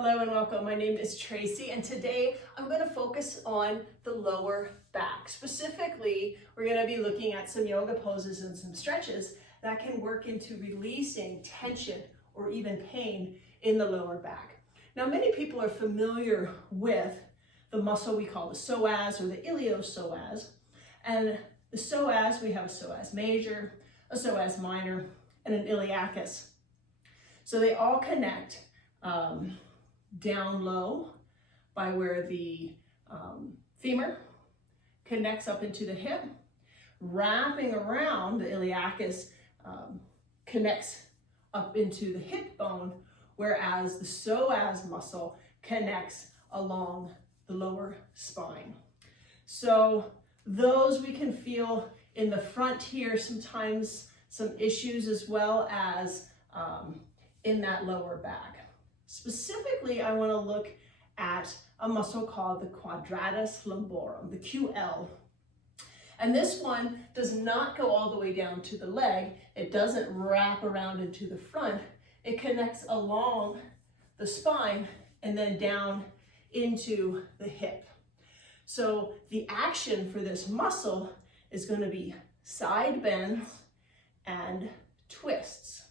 Hello and welcome. My name is Tracy, and today I'm going to focus on the lower back. Specifically, we're going to be looking at some yoga poses and some stretches that can work into releasing tension or even pain in the lower back. Now, many people are familiar with the muscle we call the psoas or the iliopsoas. And the psoas, we have a psoas major, a psoas minor, and an iliacus. So they all connect down low by where the femur connects up into the hip, wrapping around the iliacus connects up into the hip bone, whereas the psoas muscle connects along the lower spine. So those we can feel in the front here, sometimes some issues as well as in that lower back. Specifically, I want to look at a muscle called the quadratus lumborum, the QL. And this one does not go all the way down to the leg. It doesn't wrap around into the front. It connects along the spine and then down into the hip. So the action for this muscle is going to be side bends and twists.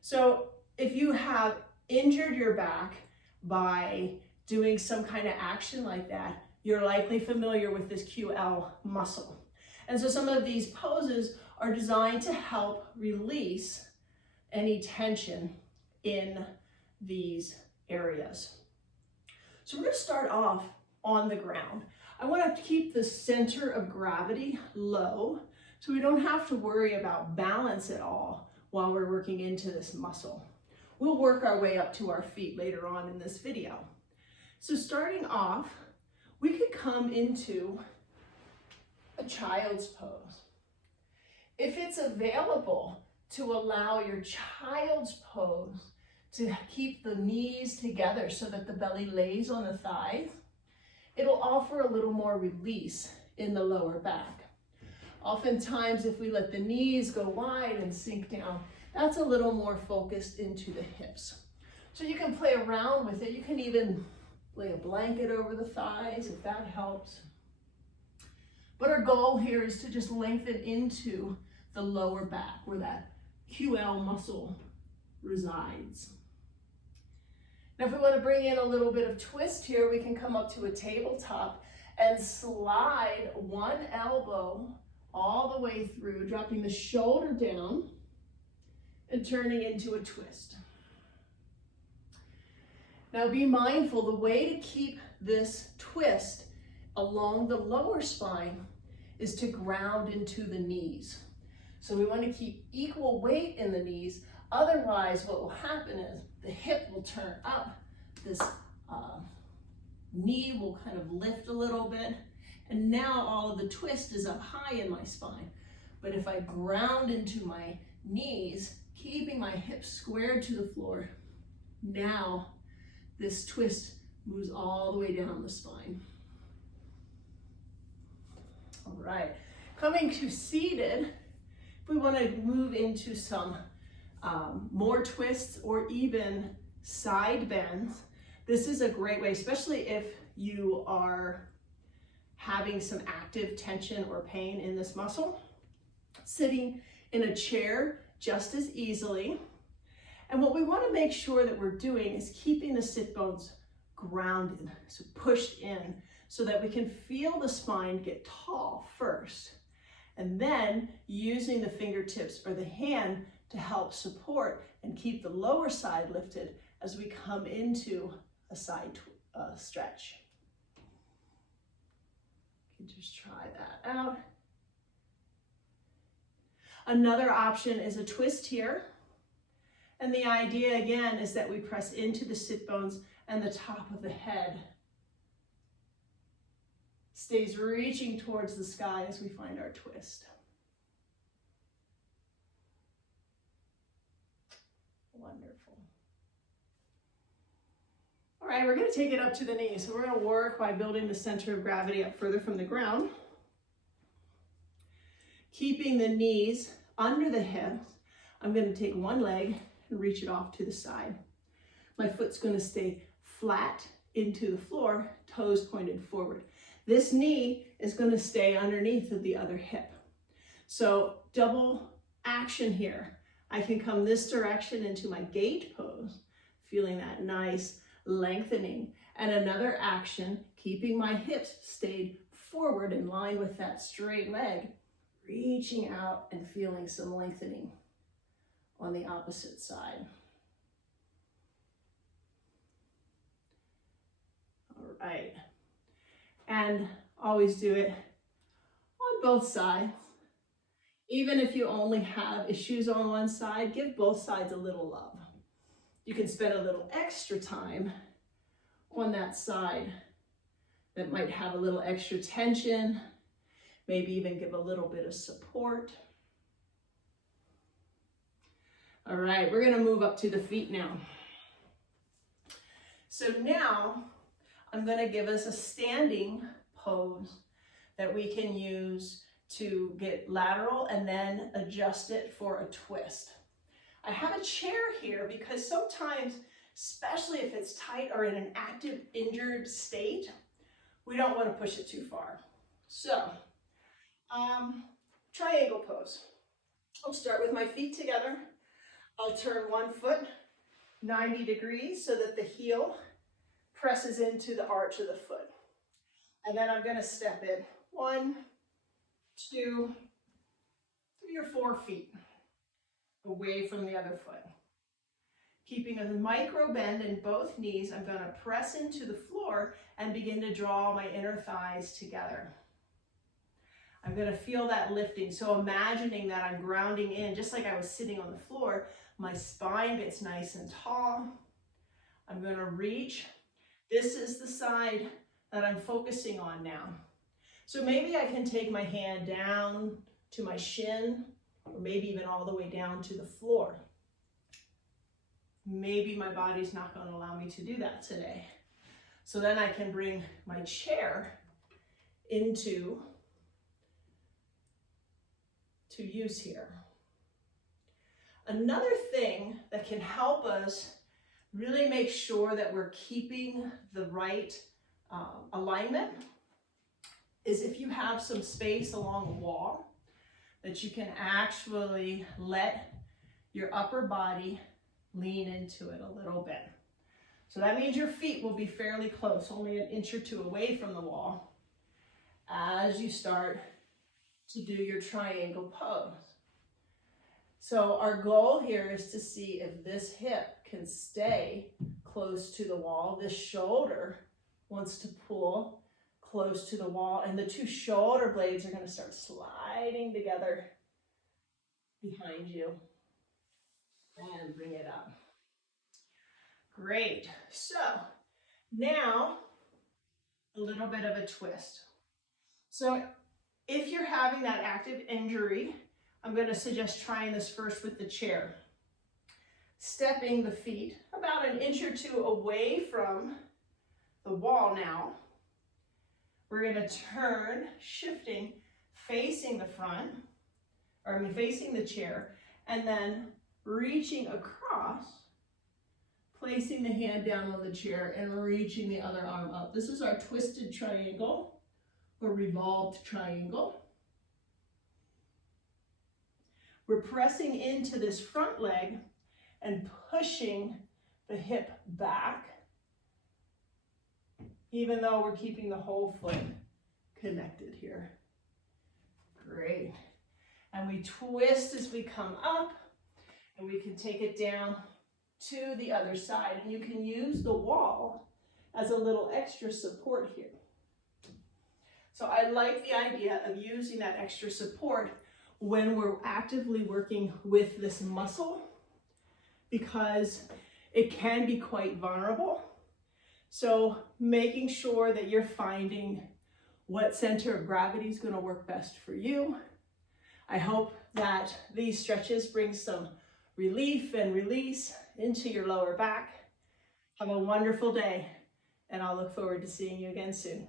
So if you have injured your back by doing some kind of action like that, you're likely familiar with this QL muscle. And so some of these poses are designed to help release any tension in these areas. So we're going to start off on the ground. I want to keep the center of gravity low so we don't have to worry about balance at all while we're working into this muscle. We'll work our way up to our feet later on in this video. So starting off, we could come into a child's pose. If it's available to allow your child's pose to keep the knees together so that the belly lays on the thighs, it'll offer a little more release in the lower back. Oftentimes, if we let the knees go wide and sink down, that's a little more focused into the hips. So you can play around with it. You can even lay a blanket over the thighs if that helps. But our goal here is to just lengthen into the lower back where that QL muscle resides. Now, if we want to bring in a little bit of twist here, we can come up to a tabletop and slide one elbow all the way through, dropping the shoulder down and turning into a twist. Now be mindful, the way to keep this twist along the lower spine is to ground into the knees. So we want to keep equal weight in the knees. Otherwise, what will happen is the hip will turn up, this knee will kind of lift a little bit, and now all of the twist is up high in my spine. But if I ground into my knees, keeping my hips squared to the floor, now this twist moves all the way down the spine. All right, coming to seated, if we want to move into some more twists or even side bends, this is a great way, especially if you are having some active tension or pain in this muscle. Sitting in a chair just as easily. And what we want to make sure that we're doing is keeping the sit bones grounded, so pushed in, so that we can feel the spine get tall first. And then using the fingertips or the hand to help support and keep the lower side lifted as we come into a side stretch. You can just try that out. Another option is a twist here. And the idea again is that we press into the sit bones and the top of the head stays reaching towards the sky as we find our twist. Wonderful. All right, we're going to take it up to the knees. So we're going to work by building the center of gravity up further from the ground. Keeping the knees under the hips, I'm going to take one leg and reach it off to the side. My foot's going to stay flat into the floor, toes pointed forward. This knee is going to stay underneath of the other hip. So double action here. I can come this direction into my gate pose, feeling that nice lengthening. And another action, keeping my hips stayed forward in line with that straight leg, reaching out and feeling some lengthening on the opposite side. All right. And always do it on both sides. Even if you only have issues on one side, give both sides a little love. You can spend a little extra time on that side that might have a little extra tension, maybe even give a little bit of support. All right, we're gonna move up to the feet now. So now I'm gonna give us a standing pose that we can use to get lateral and then adjust it for a twist. I have a chair here because sometimes, especially if it's tight or in an active injured state, we don't want to push it too far. So, triangle pose. I'll start with my feet together. I'll turn one foot 90 degrees so that the heel presses into the arch of the foot. And then I'm going to step in 1, 2, 3 or 4 feet away from the other foot. Keeping a micro bend in both knees, I'm going to press into the floor and begin to draw my inner thighs together. I'm going to feel that lifting. So imagining that I'm grounding in, just like I was sitting on the floor, my spine gets nice and tall. I'm going to reach. This is the side that I'm focusing on now. So maybe I can take my hand down to my shin, or maybe even all the way down to the floor. Maybe my body's not going to allow me to do that today. So then I can bring my chair into use here. Another thing that can help us really make sure that we're keeping the right alignment is if you have some space along a wall, that you can actually let your upper body lean into it a little bit. So that means your feet will be fairly close, only an inch or two away from the wall, as you start to do your triangle pose. So our goal here is to see if this hip can stay close to the wall. This shoulder wants to pull close to the wall, and the two shoulder blades are going to start sliding together behind you. And bring it up. Great. So now a little bit of a twist. So if you're having that active injury, I'm going to suggest trying this first with the chair. Stepping the feet about an inch or two away from the wall now. We're going to turn, shifting, facing the front, facing the chair, and then reaching across, placing the hand down on the chair and reaching the other arm up. This is our twisted triangle or revolved triangle. We're pressing into this front leg and pushing the hip back, even though we're keeping the whole foot connected here. Great. And we twist as we come up, and we can take it down to the other side. And you can use the wall as a little extra support here. So I like the idea of using that extra support when we're actively working with this muscle, because it can be quite vulnerable. So making sure that you're finding what center of gravity is going to work best for you. I hope that these stretches bring some relief and release into your lower back. Have a wonderful day, and I'll look forward to seeing you again soon.